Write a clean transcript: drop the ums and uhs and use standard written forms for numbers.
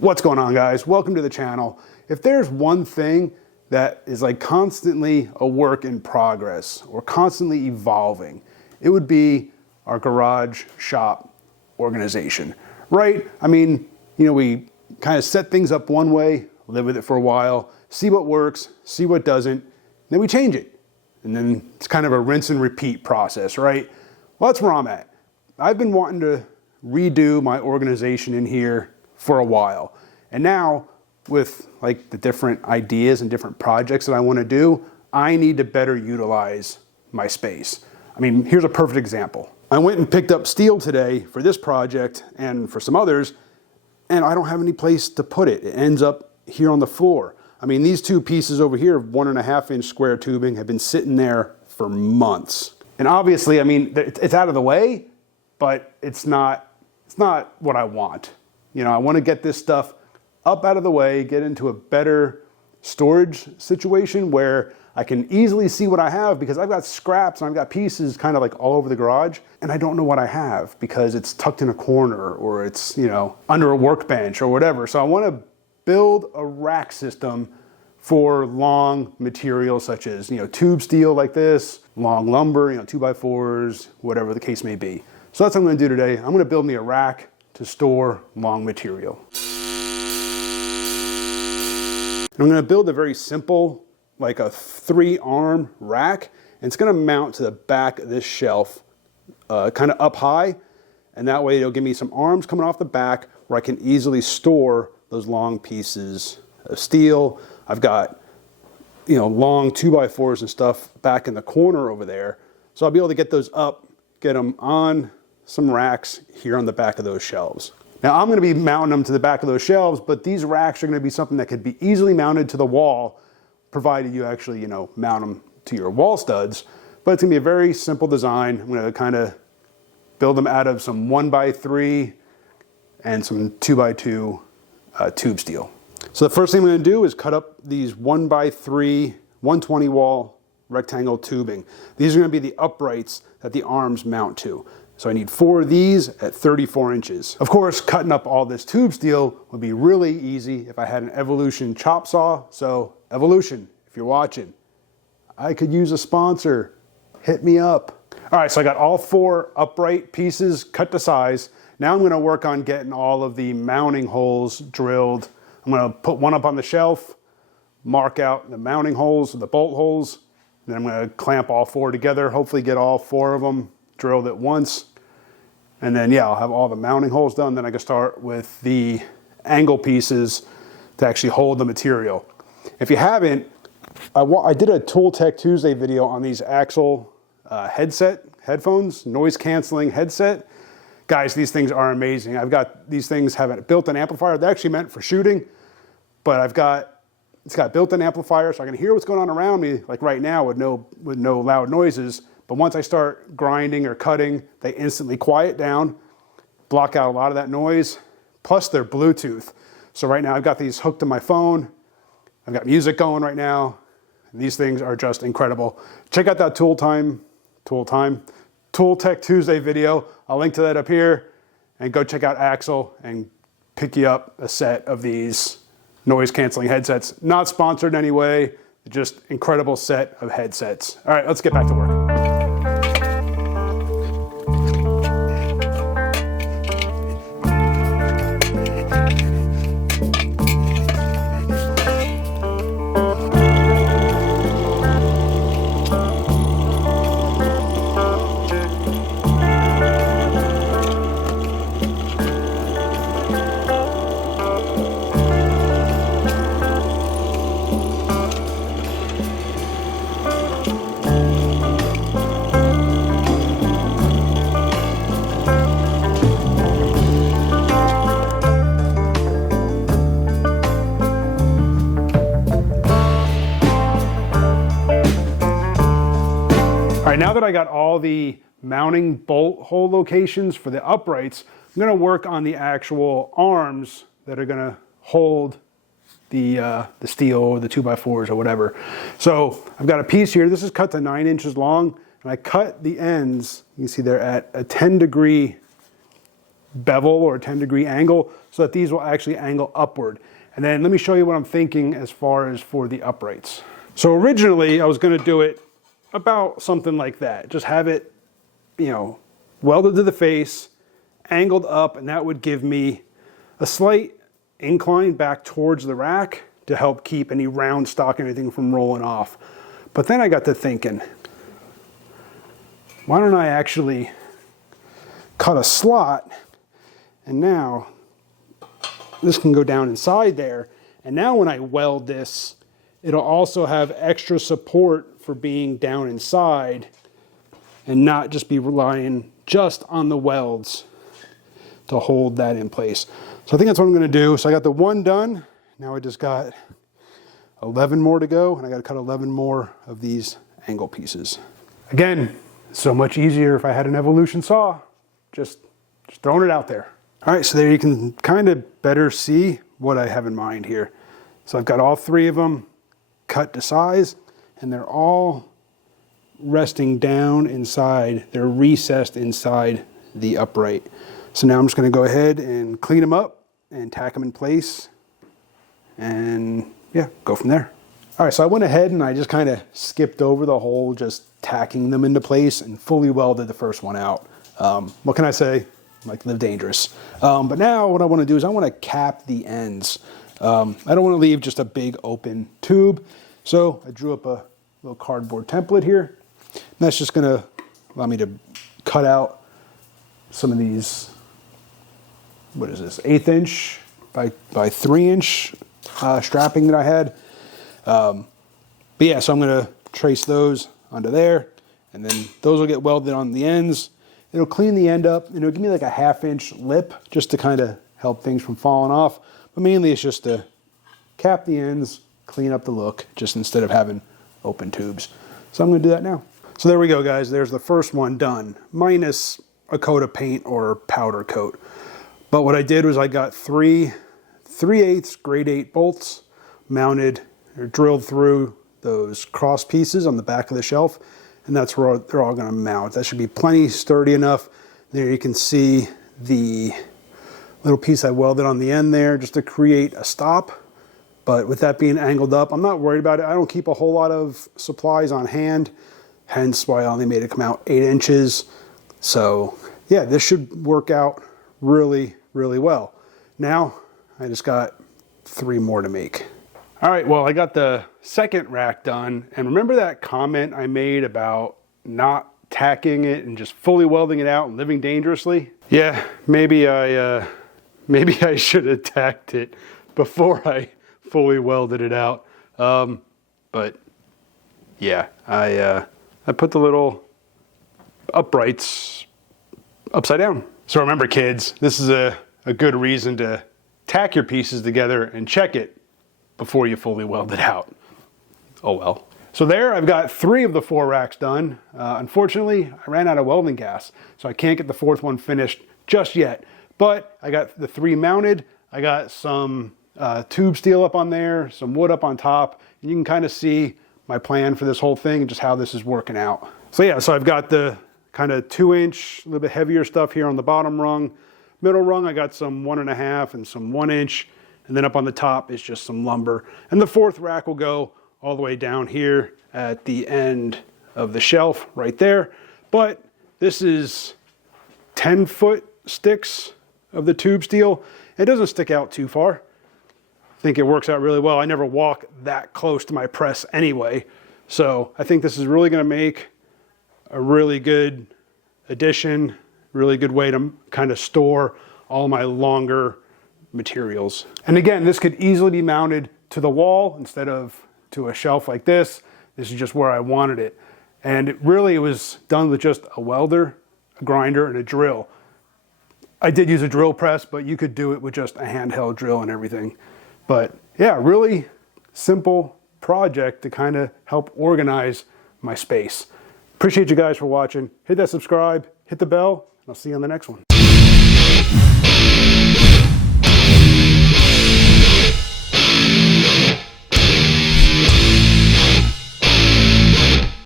What's going on, guys? Welcome to the channel. If there's one thing that is like constantly a work in progress or constantly evolving, it would be our garage shop organization, right? I mean, we kind of set things up one way, live with it for a while, see what works, see what doesn't, then we change it. And then it's kind of a rinse and repeat process, right? Well, that's where I'm at. I've been wanting to redo my organization in here for a while. And now with like the different ideas and different projects that I want to do, I need to better utilize my space. I mean, here's a perfect example. I went and picked up steel today for this project and for some others, and I don't have any place to put it. It ends up here on the floor. I mean, these two pieces over here of 1.5 inch square tubing have been sitting there for months. And obviously, I mean, it's out of the way, but it's not what I want. I want to get this stuff up out of the way, get into a better storage situation where I can easily see what I have, because I've got scraps and I've got pieces kind of like all over the garage, and I don't know what I have because it's tucked in a corner or it's, under a workbench or whatever. So I want to build a rack system for long materials such as, tube steel like this, long lumber, 2x4s, whatever the case may be. So that's what I'm going to do today. I'm going to build me a rack to store long material. And I'm going to build a very simple, like a 3-arm rack, and it's going to mount to the back of this shelf, kind of up high, and that way it'll give me some arms coming off the back where I can easily store those long pieces of steel. I've got, long 2x4s and stuff back in the corner over there, so I'll be able to get those up, get them on some racks here on the back of those shelves. Now I'm going to be mounting them to the back of those shelves, but these racks are going to be something that could be easily mounted to the wall, provided you actually, mount them to your wall studs. But it's going to be a very simple design. I'm going to kind of build them out of some 1x3 and some 2x2 tube steel. So the first thing I'm going to do is cut up these 1x3 120 wall rectangle tubing. These are going to be the uprights that the arms mount to. So I need 4 of these at 34 inches. Of course, cutting up all this tube steel would be really easy if I had an Evolution chop saw. So Evolution, if you're watching, I could use a sponsor. Hit me up. All right, so I got all 4 upright pieces cut to size. Now I'm going to work on getting all of the mounting holes drilled. I'm going to put one up on the shelf, mark out the mounting holes, the bolt holes, and then I'm going to clamp all 4 together, hopefully get all 4 of them drilled at once. And then, I'll have all the mounting holes done. Then I can start with the angle pieces to actually hold the material. If you haven't, I did a Tool Tech Tuesday video on these Axle headphones, noise canceling headset. Guys, these things are amazing. I've got these things have a built-in amplifier. They're actually meant for shooting, but it's got built-in amplifier, so I can hear what's going on around me, like right now with no loud noises. But once I start grinding or cutting, they instantly quiet down, block out a lot of that noise, plus they're Bluetooth. So right now I've got these hooked to my phone. I've got music going right now. These things are just incredible. Check out that Tool Tech Tuesday video. I'll link to that up here, and go check out Axle and pick you up a set of these noise canceling headsets. Not sponsored in any way, just incredible set of headsets. All right, let's get back to work. All right, now that I got all the mounting bolt hole locations for the uprights, I'm going to work on the actual arms that are going to hold the steel or the 2x4s or whatever. So I've got a piece here. This is cut to 9 inches long, and I cut the ends. You can see they're at a 10-degree bevel or a 10-degree angle. so that these will actually angle upward. And then let me show you what I'm thinking as far as for the uprights. So originally I was going to do it about something like that. Just have it, you know, welded to the face, angled up, and that would give me a slight incline back towards the rack to help keep any round stock and anything from rolling off. But then I got to thinking, why don't I actually cut a slot, and now this can go down inside there. And now when I weld this, it'll also have extra support for being down inside and not just be relying just on the welds to hold that in place. So I think that's what I'm going to do. So I got the one done. Now I just got 11 more to go, and I got to cut 11 more of these angle pieces. Again, so much easier if I had an Evolution saw. Just throwing it out there. All right, so there you can kind of better see what I have in mind here. So I've got all three of them cut to size, and they're all resting down inside. They're recessed inside the upright. So now I'm just going to go ahead and clean them up and tack them in place, and yeah, go from there. All right, so I went ahead and I just kind of skipped over the whole just tacking them into place and fully welded the first one out. What can I say? Like, live dangerous. But now what I want to do is I want to cap the ends. I don't want to leave just a big open tube. So I drew up a little cardboard template here. And that's just going to allow me to cut out some of these, what is this, 1/8 inch by 3 inch strapping that I had. But yeah, so I'm going to trace those onto there, and then those will get welded on the ends. It'll clean the end up, and it'll give me like a 1/2 inch lip just to kind of help things from falling off. But mainly it's just to cap the ends, clean up the look, just instead of having open tubes. So I'm going to do that now. So there we go, guys. There's the first one done, minus a coat of paint or powder coat. But what I did was I got 3/8 grade 8 bolts mounted or drilled through those cross pieces on the back of the shelf, and that's where they're all going to mount. That should be plenty sturdy enough. There you can see the little piece I welded on the end there just to create a stop. But with that being angled up, I'm not worried about it. I don't keep a whole lot of supplies on hand, hence why I only made it come out 8 inches. So yeah, this should work out really, really well. Now I just got 3 more to make. All right, well, I got the second rack done, and remember that comment I made about not tacking it and just fully welding it out and living dangerously? Yeah, maybe I should have tacked it before I fully welded it out. But yeah, I put the little uprights upside down. So remember, kids, this is a good reason to tack your pieces together and check it before you fully weld it out. Oh well. So there, I've got 3 of the 4 racks done. Unfortunately, I ran out of welding gas, so I can't get the 4th one finished just yet. But I got the 3 mounted. I got some tube steel up on there, some wood up on top, and you can kind of see my plan for this whole thing and just how this is working out. So yeah, so I've got the kind of 2 inch, a little bit heavier stuff here on the bottom rung. Middle rung, I got some 1.5 and some 1 inch. And then up on the top is just some lumber. And the 4th rack will go all the way down here at the end of the shelf right there. But this is 10-foot sticks of the tube steel. It doesn't stick out too far. I think it works out really well. I never walk that close to my press anyway. So I think this is really going to make a really good addition, really good way to kind of store all my longer materials. And again, this could easily be mounted to the wall instead of to a shelf like this. This is just where I wanted it. And it really was done with just a welder, a grinder, and a drill. I did use a drill press, but you could do it with just a handheld drill and everything. But yeah, really simple project to kind of help organize my space. Appreciate you guys for watching. Hit that subscribe, hit the bell, and I'll see you on the next one.